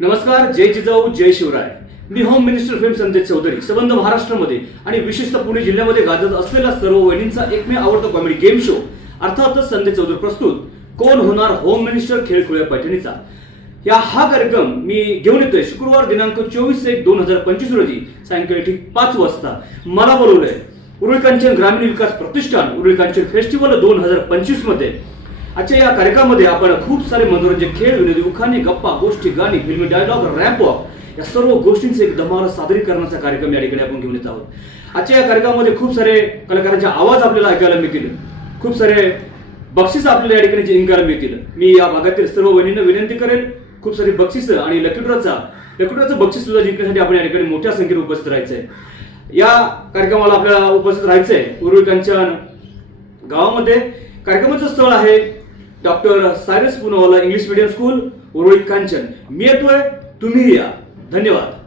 नमस्कार जय जिजाऊ जय शिवराय. मी home minister fame Sanjay Chaudhari संबंध महाराष्ट्रामध्ये आणि विशेषतः पुणे जिल्ह्यामध्ये गाजत असलेला सर्व वहिनींचा एकमेव आवडता कॉमेडी गेम शो अर्थातच संजय चौधरी प्रस्तुत कोण होणार होम मिनिस्टर खेळ खुळ्या पैठणीचा? या हा कार्यक्रम मी घेऊन येतोय शुक्रवार दिनांक चोवीस एक दोन हजार पंचवीस रोजी सायंकाळी ठीक पाच वाजता. मला बोलवलंय उरुळकांचन ग्रामीण विकास प्रतिष्ठान उरुळकांचन फेस्टिवल दोन हजार पंचवीसमध्ये. आजच्या या कार्यक्रमामध्ये आपण खूप सारे मनोरंजक खेळ विनोदी उखाणे गप्पा गोष्टी गाणी फिल्मी डायलॉग रॅप वॉक या सर्व गोष्टींचे एक धमाल सादरीकरणाचा कार्यक्रम या ठिकाणी आपण घेऊन येत आहोत. आजच्या या कार्यक्रमामध्ये खूप सारे कलाकारांचे आवाज आपल्याला ऐकायला मिळतील. खूप सारे बक्षीस आपल्याला या ठिकाणी जिंकायला मिळतील. मी या भागातील सर्व वहिनींना विनंती करेन खूप सारी बक्षीस आणि लकीड्रॉचा लकीड्रॉचं बक्षीस सुद्धा जिंकण्यासाठी आपण या ठिकाणी मोठ्या संख्येने उपस्थित राहायचंय. या कार्यक्रमाला आपल्याला उपस्थित राहायचंय उरुळी कांचन गावामध्ये. कार्यक्रमाचं स्थळ आहे doctor Cyrus Poonawalla English medium school Uruli Kanchan. मी येतोय तुम्ही या. धन्यवाद.